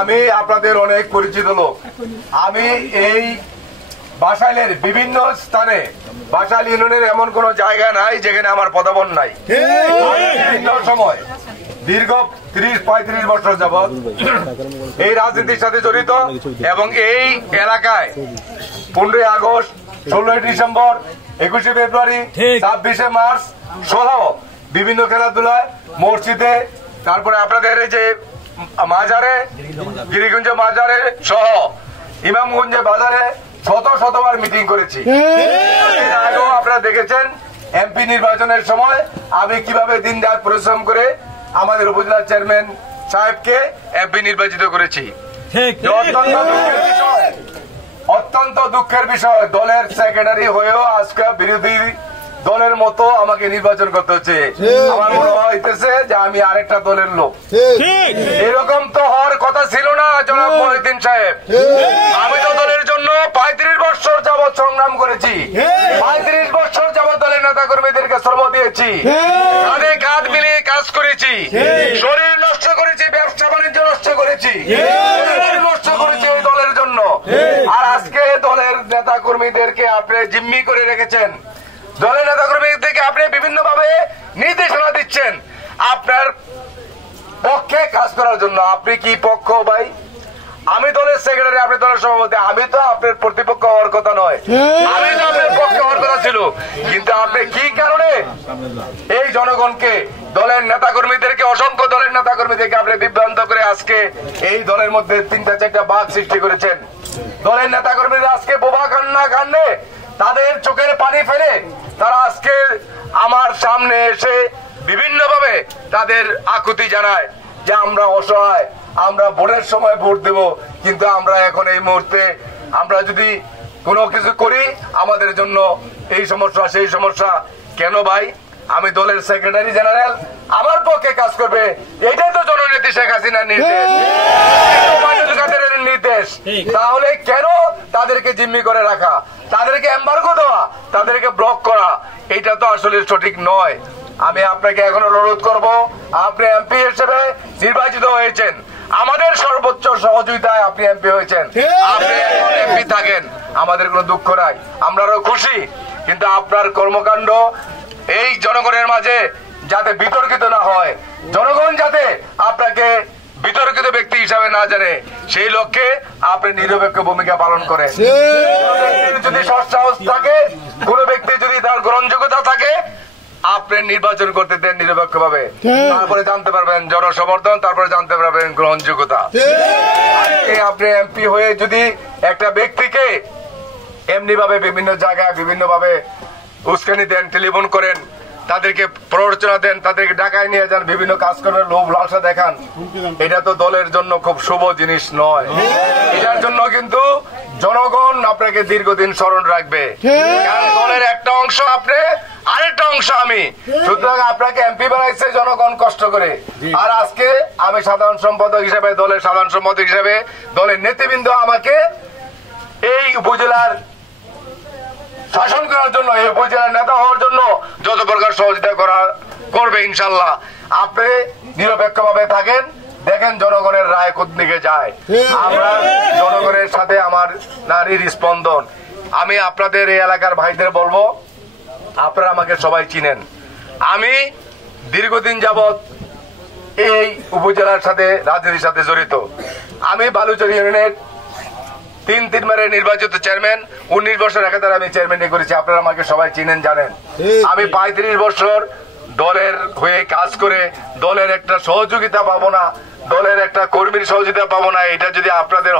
আমি আপনাদের অনেক পরিচিত লোক। আমি এই বাসাইলের বিভিন্ন স্থানে, বাসাইল ইউনিয়নের এমন কোন জায়গা নাই যেখানে আমার পদাবন নাই। বিভিন্ন সময় দীর্ঘ 30-35 বছর যাবৎ এই রাজনীতির সাথে জড়িত এবং এই এলাকায় 15 আগস্ট, 16 ডিসেম্বর, 21 ফেব্রুয়ারি, 26 মার্চ সহ বিভিন্ন খেলাধুলায়, মসজিদে, তারপরে আপনাদের এই যে মাজারে, গিরিগঞ্জ মাজারে সহ ইমামগঞ্জ বাজারে শতবার মিটিং করেছি। এর আগেও আপনারা দেখেছেন এমপি নির্বাচনের সময় আমি কিভাবে দিন রাত পরিশ্রম করে আমাদের উপজেলা চেয়ারম্যান সাহেবকে এমপি নির্বাচিত করেছি। অত্যন্ত দুঃখের বিষয়, দলের সেক্রেটারি হয়েও আজকে বিরোধী দলের মতো আমাকে নির্বাচন করতে হচ্ছে। আমার মনে হইতেছে যে আমি আরেকটা দলের লোক। এরকম তো হওয়ার কথা ছিল না জনাব মহিউদ্দিন সাহেব। আমি তো দলের জন্য 35 বছর যাবৎ সংগ্রাম করেছি, 35 বছর যাবৎ দলের নেতা কর্মীদেরকে শ্রম দিয়েছি, কাঁধে কাঁধ মিলিয়ে কাজ করেছি, শরীর নষ্ট করেছি, ব্যবসা বাণিজ্য নষ্ট করেছি, নষ্ট করেছি এই দলের জন্য। আর আজকে দলের নেতা কর্মীদেরকে আপনি জিম্মি করে রেখেছেন, দলের নেতা কর্মীদেরকে আপনি বিভিন্ন ভাবে নির্দেশনা দিচ্ছেন আপনার পক্ষে কাজ করার জন্য। আপনি কি পক্ষ ভাই? আমি দলের সেক্রেটারি, আপনি দলের সভাপতি, আমি তো আপনার প্রতিপক্ষ হওয়ার কথা নয়, আমি তো আপনার পক্ষে হওয়ার কথা ছিল। কিন্তু আপনি কি কারণে এই জনগণকে, দলের নেতা কর্মীদেরকে, অসংখ্য দলের নেতা কর্মীদেরকে আপনি বিভ্রান্ত করে আজকে এই দলের মধ্যে 3-4টা ভাগ সৃষ্টি করেছেন। দলের নেতা কর্মীরা আজকে বোবা কান্নে তাদের চোখের পানি ফেলে তারা আজকে আমার সামনে এসে বিভিন্ন ভাবে তাদের আকুতি জানায় যে আমরা অসহায়, আমরা ভোটের সময় ভোট দেব, কিন্তু আমরা এখন এই মুহূর্তে আমরা যদি কোনো কিছু করি আমাদের জন্য এই সমস্যা সেই সমস্যা। কেন ভাই? আমি দলের সেক্রেটারি জেনারেল, আমার পক্ষে কাজ করবে, এটাই তো জননেত্রী শেখ হাসিনার নির্দেশ, নির্দেশ। তাহলে কেন তাদেরকে জিম্মি করে রাখা, তাদেরকে এম্বার্গো দেওয়া, তাদেরকে ব্লক করা, এটা তো আসলে সঠিক নয়। আমি আপনাকে এখন অনুরোধ করব, আপনি এমপি হিসেবে নির্বাচিত হয়েছেন, আমাদের সর্বোচ্চ সহযোগিতায় আপনি এমপি হয়েছেন, আপনি এখন এমপি থাকেন, আমাদের কোনো দুঃখ নাই, আমরা আরো খুশি। কিন্তু আপনার কর্মকাণ্ড এই জনগণের মাঝে যাতে বিতর্কিত না হয়, জনগণ যাতে আপনাকে বিতর্কিত ব্যক্তি হিসাবে না জানে, সেই লক্ষ্যে আপনি নিরপেক্ষ ভূমিকা পালন করেন। যদি সৎসাহস থাকে, কোন ব্যক্তি যদি তার গ্রহণযোগ্যতা থাকে, আপনি নির্বাচন করতে দেন নিরপেক্ষ ভাবে, তারপরে জানতে পারবেন জনসমর্থন, তারপরে জানতে পারবেন গ্রহণযোগ্যতা। আপনি এমপি হয়ে যদি একটা ব্যক্তিকে এমনি ভাবে বিভিন্ন জায়গায় বিভিন্ন ভাবে উস্কানি দেন, টেলিফোন করেন, তাদেরকে প্ররোচনা দেন, তাদেরকে ঢাকায় নিয়ে যান, বিভিন্ন কাজকর্মের লোভ লালসা দেখান, এটা তো দলের জন্য খুব শুভ জিনিস নয়। এটার জন্য কিন্তু জনগণ আপনাকে দীর্ঘদিন স্মরণ রাখবে, কারণ দলের একটা অংশ আপনি, আরেকটা অংশ আমি, সুতরাং আপনাকে এমপি বানাইছে জনগণ কষ্ট করে। আর আজকে আমি সাধারণ সম্পাদক হিসেবে, দলের সাধারণ সম্পাদক হিসেবে, দলের নেতৃবৃন্দ আমাকে এই উপজেলার শাসন করার জন্য, এই উপজেলার নেতা হওয়ার জন্য যত প্রকার সহযোগিতা করবে ইনশাল্লাহ। আপনি নিরপেক্ষ ভাবে থাকেন, দেখেন জনগণের রায় কোন দিকে যায়। আমরা জনগণের সাথে আমার নারীর স্পন্দন। আমি আপনাদের এই এলাকার ভাইদের বলবো, আপনারা আমাকে সবাই চিনেন, আমি দীর্ঘদিন যাবৎ এই উপজেলার সাথে, রাজনীতির সাথে জড়িত। আমি বালুচর ইউনিয়নের 3 বারে নির্বাচিত চেয়ারম্যান, 19 বছর একাধারে আমি চেয়ারম্যান করেছি। আপনারা আমাকে সবাই চিনেন, জানেন। আমি 35 বছর দলের হয়ে কাজ করে দলের একটা সহযোগিতা পাবো না, দলের একটা কর্মীর সহযোগিতা পাবো না, এটা যদি আপনাদের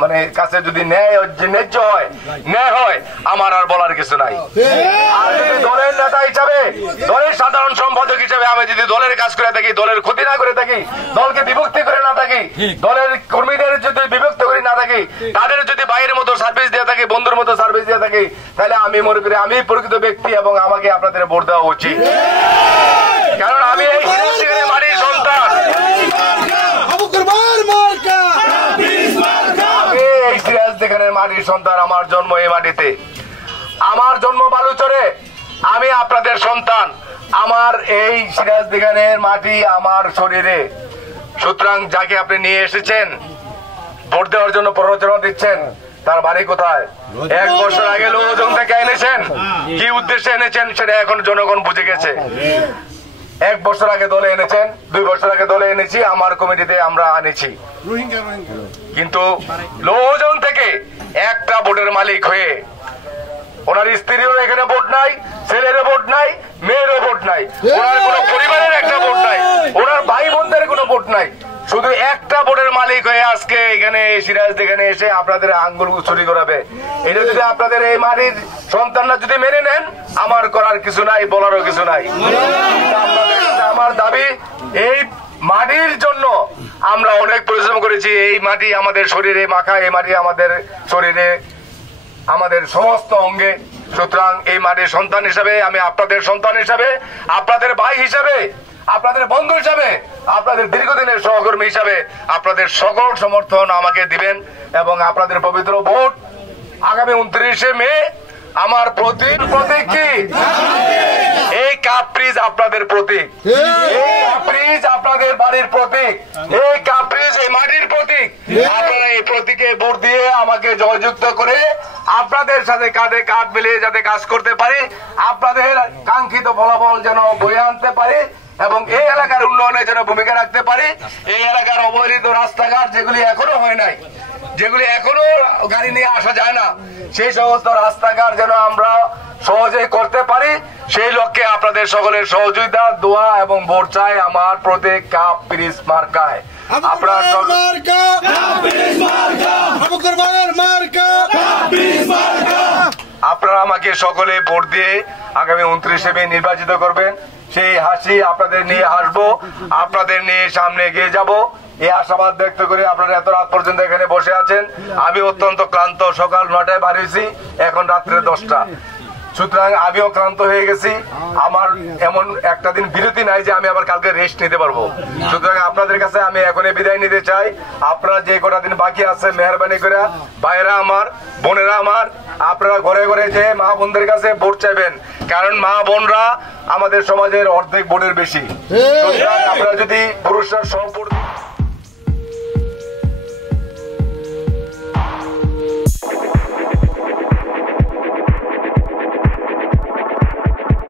মানে কাছে যদি ন্যায্য হয়, ন্যায় হয়, আমার আর বলার কিছু নাই। আর যদি দলের নেতা হিসাবে, দলের সাধারণ সম্পাদক হিসাবে আমি যদি দলের কাজ করে থাকি, দলের ক্ষতি না করে থাকি, দলকে বিভক্তি করে না থাকি, দলের কর্মীদের যদি বিভক্ত করে না থাকি, তাদের যদি বাইরের মতো সার্ভিস দিয়ে থাকি, বন্ধুর মতো সার্ভিস দিয়ে থাকি, তাহলে আমি মনে করি আমি প্রকৃত ব্যক্তি এবং আমাকে আপনাদের ভোট দেওয়া উচিত। কারণ আমি এই মাটির সন্তান, মাটির সন্তান, আমার জন্ম এই মাটিতে, আমার জন্ম বালুচরে, আমি আপনাদের সন্তান। আমার এই সিরাজদিখানের মাটি আমার শরীরে, সুতরাং যাকে আপনি নিয়ে এসেছেন ভোট দেওয়ার জন্য প্ররোচনা দিচ্ছেন, তার বাড়ি কোথায়? 1 বছর আগে লোকজন থেকে এনেছেন, কি উদ্দেশ্যে এনেছেন সেটা এখন জনগণ বুঝে গেছে। 1 বছর আগে দলে এনেছেন, 2 বছর আগে দলে এনেছি, আমার কমিটিতে আমরা আনেছি, কিন্তু লোকজন থেকে একটা ভোটের মালিক হয়ে ওনার স্ত্রীরও এখানে ভোট নাই, ছেলেরও ভোট নাই, মেয়েরও ভোট নাই, ওনার কোন পরিবারের একটা ভোট নাই, ওনার ভাই বোনদের কোনো ভোট নাই, শুধু একটা ভোটের মালিক হয়ে আজকে এখানে সিরাজ এখানে এসে আপনাদের আঙ্গুল চুরি করাবে। এটা যদি আপনাদের এই মাটির সন্তানরা যদি মেনে নেন, আমার করার কিছু নাই, বলারও কিছু নাই। আপনাদের কাছে আমার দাবি, এই মাটির জন্য আমরা অনেক পরিশ্রম করেছি, এই মাটি আমাদের শরীরে মাখা, এই মাটি আমাদের শরীরে, আমাদের সমস্ত অঙ্গে। সুতরাং এই মাটির সন্তান হিসাবে আমি আপনাদের সন্তান হিসাবে, আপনাদের ভাই হিসাবে, আপনাদের বন্ধু হিসাবে, আপনাদের দীর্ঘদিনের সহকর্মী হিসাবে আপনাদের সকল সমর্থন আমাকে দিবেন এবং আপনাদের পবিত্র ভোট আগামী 29শে মে আমার প্রতীক কি? এই কাপ ব্রিজ আপনাদের প্রতীক, এই কাপ ব্রিজ আপনাদের বাড়ির প্রতীক, এই কাপ ব্রিজ এই মাটির প্রতীক। আপনারা এই প্রতীকে ভোট দিয়ে আমাকে জয়যুক্ত করে আপনাদের সাথে কাঁধে কাঁধ মিলিয়ে যাতে কাজ করতে পারি, আপনাদের কাঙ্ক্ষিত ফলাফল যেন বয়ে আনতে পারি এবং এই এলাকার উন্নয়নে যেন ভূমিকা রাখতে পারি। এই এলাকার অবহেলিত রাস্তাঘাট যেগুলি এখনো হয় নাই, যেগুলি এখনো গাড়ি নিয়ে আসা যায় না, সেই সমস্ত রাস্তাঘাট যেন আমরা সহজেই করতে পারি, সেই লক্ষ্যে আপনাদের সকলের সহযোগিতা, দোয়া এবং ভোট চাই আমার প্রত্যেক কাপ ব্রিজ মার্কায়। আপনারা আমাকে সকলে ভোট দিয়ে আগামী 29শে মে নির্বাচিত করবেন। সেই হাসি আপনাদের নিয়ে হাসবো, আপনাদের নিয়ে সামনে এগিয়ে যাব, এই আশাবাদ ব্যক্ত করে আপনারা এত রাত পর্যন্ত এখানে বসে আছেন। আমি অত্যন্ত ক্লান্ত, সকাল 9টায় বার হয়েছি, এখন রাত্রে 10টা, সুতরাং আমিও ক্লান্ত হয়ে গেছি। আমার এমন একটা দিন বিরতি নাই যে আমি আবার কালকে রেস্ট নিতে পারবো। সুতরাং আপনাদের কাছে আমি এখনই বিদায় নিতে চাই। আপনারা যে কটা দিন বাকি আছে মেহরবানি করে ভাইরা আমার, বোনেরা আমার, আপনারা ঘরে ঘরে যে মা বোনদের কাছে ভোট চাইবেন, কারণ মা বোনরা আমাদের সমাজের অর্ধেক ভোটের বেশি। আপনারা যদি পুরুষরা সব ভোট